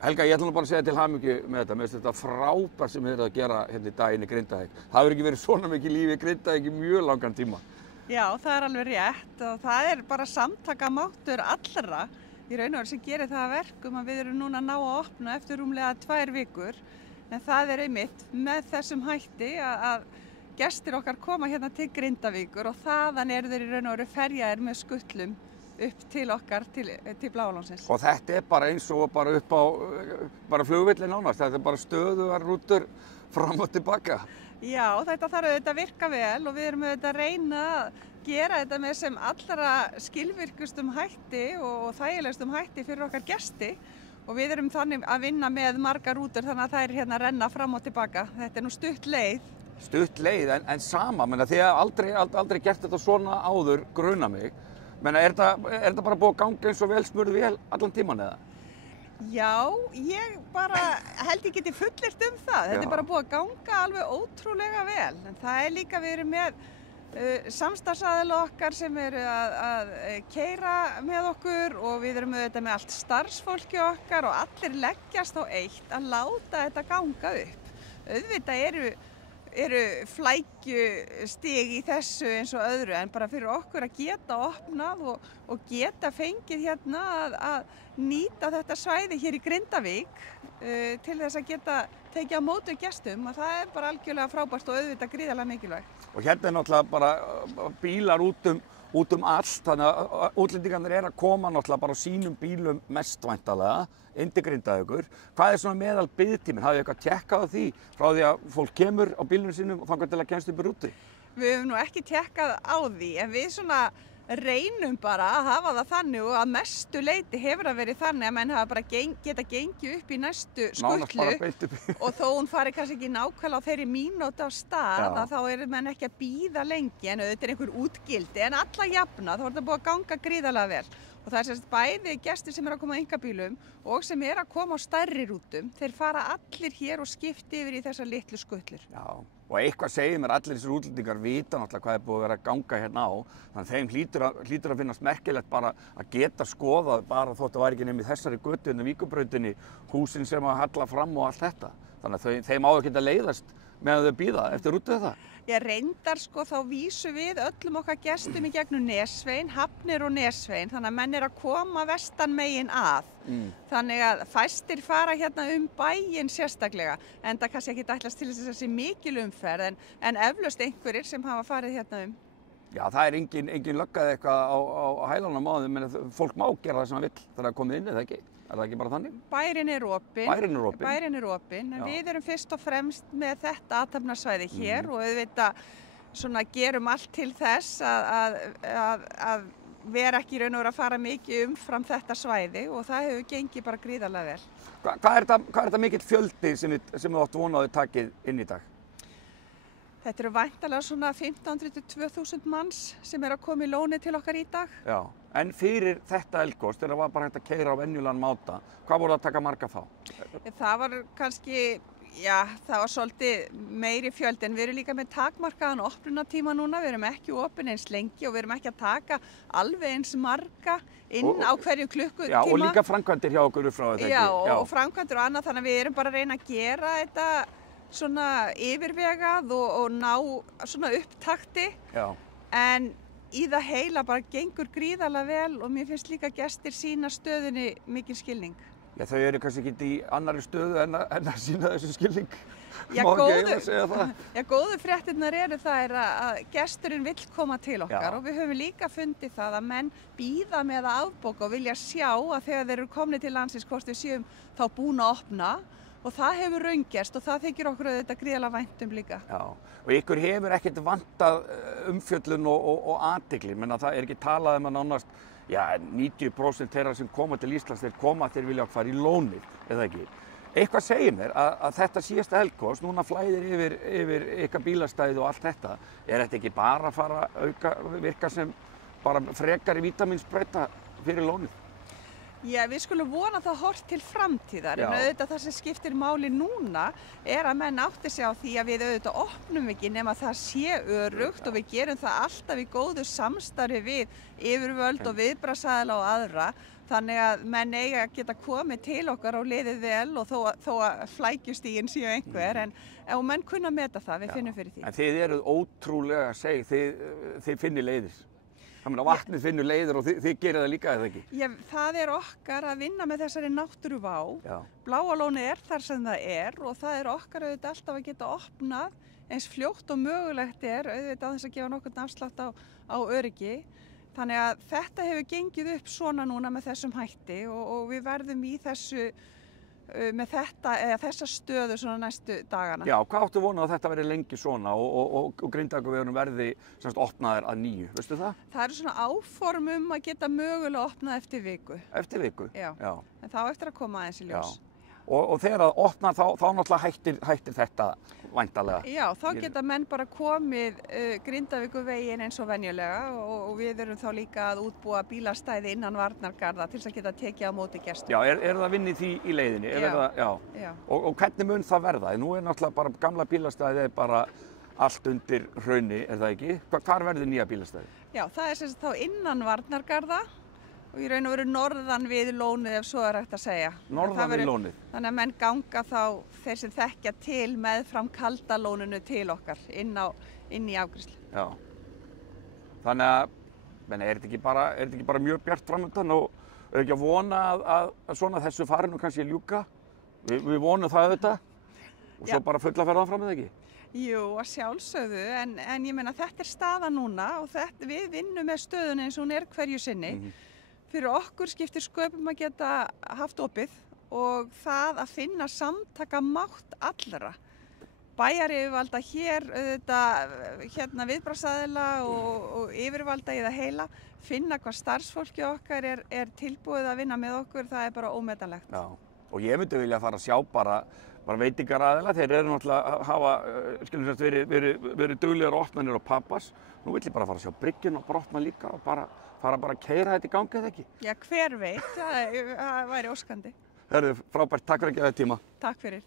Helga, ég ætla nú bara að segja til hamingju með þetta. Mér finnst þetta frábært sem þið eruð að gera hérna í daginn í Grindavík. Það hefur ekki verið svona mikið líf í Grindavík í mjög langan tíma. Já, það er alveg rétt og það bara samtakamáttur allra í raun og veru sem gerir það að verkum að við erum núna að ná að opna eftir rúmlega 2 vikur. En það einmitt með þessum hætti að gestir okkar koma hérna til Grindavíkur og þaðan eru þeir í raun og veru ferjaðir með skutlum upp til okkar, til Bláalónsins. Og þetta bara eins og bara upp á bara flugvillin nánast, þetta bara stöðugar rútur fram og tilbaka. Já, þetta þarf auðvitað að virka vel og við erum auðvitað að reyna að gera þetta með sem allra skilvirkustum hætti og þægilegstum hætti fyrir okkar gesti og við erum þannig að vinna með margar rútur þannig að þær hérna renna fram og tilbaka. Þetta nú stutt leið. Stutt leið, en sama, menna, þið hafa aldrei gert þetta svona áður, gruna mig. Menna, er þetta bara búið að ganga eins og vel smurð vel allan tíman eða? Já, ég bara held ég geti fullyrt um það. Þetta er bara búið að ganga alveg ótrúlega vel. En það er líka, við erum með samstarfsaðila okkar sem eru að keyra með okkur og við erum auðvitað með allt starfsfólki okkar og allir leggjast á eitt að láta þetta ganga upp. Auðvitað eru flækjustig í þessu eins og öðru en bara fyrir okkur að geta opnað og geta fengið hérna að nýta þetta svæði hér í Grindavík til þess að geta tekið á móti gestum og það er bara algjörlega frábært og auðvitað gríðarlega mikilvægt. Og hérna er náttúrulega bara bílar út um allt, þannig að útlendingarnir eru að koma náttúrulega bara á sínum bílum mest væntanlega inn til Grindavíkur. Hvað er svona meðal biðtíminn? Hafið þið eitthvað tékkað á því frá því að fólk kemur á bílunum sínum og þangað til að kemst upp í rútu? Við höfum nú ekki tékkað á því en við svona reynum bara að hafa það þannig og að mestu leyti hefur það verið þannig að menn hafa bara geta gengið upp í næstu skutlu og þó hún fari kannski ekki nákvæmlega á þeirri mínútu á stað þá eru menn ekki að bíða lengi en auðvitað er einhver útgildi en alla jafna þá er þetta búið að ganga gríðarlega vel og það er sérst bæði gestir sem eru að koma á einkabílum og sem eru að koma á stærri rútum þeir fara allir hér og skipti yfir í þessar litlu skutlur. Já. Og eitthvað segir mér allir þessir útlendingar vita náttúrulega hvað er búið að vera að ganga hérna á. Þannig að þeim hlýtur að finnast merkilegt bara að geta skoðað bara þótt að væri ekki nefnir þessari götu en Víkurbrautinni, húsin sem að halla fram og allt þetta. Þannig að þeim á ekki að leiðast meðan þau bíða eftir út af það. Ég reyndar sko þá vísum við öllum okkar gestum í gegnum Nesvein, Hafnir og Nesvein, þannig að menn eru að koma vestan megin að. Þannig að fæstir fara hérna bæinn sérstaklega, en það kannski ekki ætlast til þess að sé mikil umferð, en eflaust einhverjir sem hafa farið hérna Já, það er engin löggað eitthvað á hælanum á þeim, en fólk má gera það sem það vill þegar það komið inn, eða ekki? Er það ekki bara þannig? Bærinn er opinn. Bærinn er opinn, en við erum fyrst og fremst með þetta athafnasvæði hér og auðvitað svona gerum allt til þess að vera ekki í raun og veru að fara mikið umfram þetta svæði og það hefur gengið bara gríðarlega vel. Hvað er þetta mikill fjöldi sem þið átt vonaðu takið inn í dag? Þetta eru væntanlega svona 1500 til 2000 manns sem eru að koma í lónið til okkar í dag. Já, en fyrir þetta eldgos, þegar það var bara hægt að keyra á venjulegan máta, hvað voru að taka marga þá? Það var kannski, það var svolítið meiri fjöldi en við erum líka með takmarkaðan opnunartíma núna, við erum ekki opin eins lengi og við erum ekki að taka alveg eins marga inn á hverju klukkutíma. Já, og líka framkvæmdir hjá okkur frá þetta ekki. Já, og framkvæmdir og annað, þannig að við erum bara að reyna að gera þetta svona yfirvegað og ná svona upptakti en í það heila bara gengur gríðarlega vel og mér finnst líka gestir sína stöðunni mikil skilning. Já, þau eru kannski ekki í annarri stöðu en að sína þessu skilning. Já, góðu fréttirnar eru það að gesturinn vill koma til okkar og við höfum líka fundið það að menn bíða með að afbóka og vilja sjá að þegar þeir eru komnir til landsins hvort við séum þá búin að opna og það hefur raungerst og það þykir okkur þetta gríðarlega vænt líka. Já, og ykkur hefur ekkert vantað umfjöllun og athygli, menn að það er ekki talað að nánast, 90% þeirra sem koma til Íslands, þeir vilja fara í lónið, eða ekki. Eitthvað segir mér að þetta síðasta eldgos, núna flæðir yfir ykkar bílastæði og allt þetta, er þetta ekki bara að fara að virka sem bara frekari vítamínsbreyta fyrir lónið? Já, við skulum vona það horft til framtíðar, en auðvitað það sem skiptir máli núna er að menn átti sig á því að við auðvitað opnum ekki nema það sé öruggt og við gerum það alltaf í góðu samstarfi við yfirvöld og viðbragðsaðila og aðra. Þannig að menn eiga að geta komið til okkar og liðið vel og þó að flækjustigin séu einhver, en menn kunna meta það, við finnum fyrir því. En þið eruð ótrúlega seig, þið finnir leiðir. Það meina vatnið finnur leiðir og þið gerir það líka, eða ekki? Já, það er okkar að vinna með þessari náttúruvá. Bláa lónið þar sem það og það er okkar auðvitað alltaf að geta opnað eins fljótt og mögulegt auðvitað á þess að gefa nokkurn afslátt á öryggi. Þannig að þetta hefur gengið upp svona núna með þessum hætti og við verðum í þessu með þessa stöðu svona næstu dagana. Já, hvað áttu vonað að þetta verði lengi svona og Grindavíkurvegurinn verði semst opnaðir að nýju, veistu það? Það eru svona áform að geta mögulega opnað eftir viku. Eftir viku? Já. En þá eftir að koma aðeins í ljós. Og þegar það opnar þá náttúrulega hættir þetta væntanlega. Já, þá geta menn bara komið Grindavíkurveginn eins og venjulega og við erum þá líka að útbúa bílastæði innan varnargarða til þess að geta tekið á móti gestum. Já, er það vinnið því í leiðinni? Já. Og hvernig mun það verða? Nú náttúrulega bara gamla bílastæði bara allt undir hrauni, það ekki? Hvar verður nýja bílastæði? Já, það sem sagt þá innan varnargarða. Og í raun og veru norðan við lónið ef svo hægt að segja. Norðan við lónið? Þannig að menn ganga þá þeir sem þekkja til meðfram kalda lóninu til okkar inn í afgreiðslu. Já. Þannig að, er þetta ekki bara mjög bjart framöndan og er ekki að vona að svona þessu farinu kannski ljúka? Við vonum það auðvitað og svo bara fulla ferðan fram með ekki? Jú, að sjálfsögðu, en ég meina þetta er staða núna og við vinnum með stöðunni eins og hún hverju sinni. Fyrir okkur skiptir sköpum að geta haft opið og það að finna samtakamátt allra. Bæjaryfirvalda hér, viðbragðsaðila og yfirvalda í það heila, finna hvað starfsfólki okkar er tilbúið að vinna með okkur, það er bara ómetanlegt. Já, og ég myndi vilja fara að sjá bara veitingaraðila, þeir eru náttúrulega að hafa, verið duglegar opnanir á Pappas. Nú vill ég bara fara að sjá bryggjuna og opna líka og fara bara að keyra þetta í gangi, eða ekki? Já, hver veit, það væri óskandi. Herðu, frábært, takk fyrir að gefa þér tíma. Takk fyrir.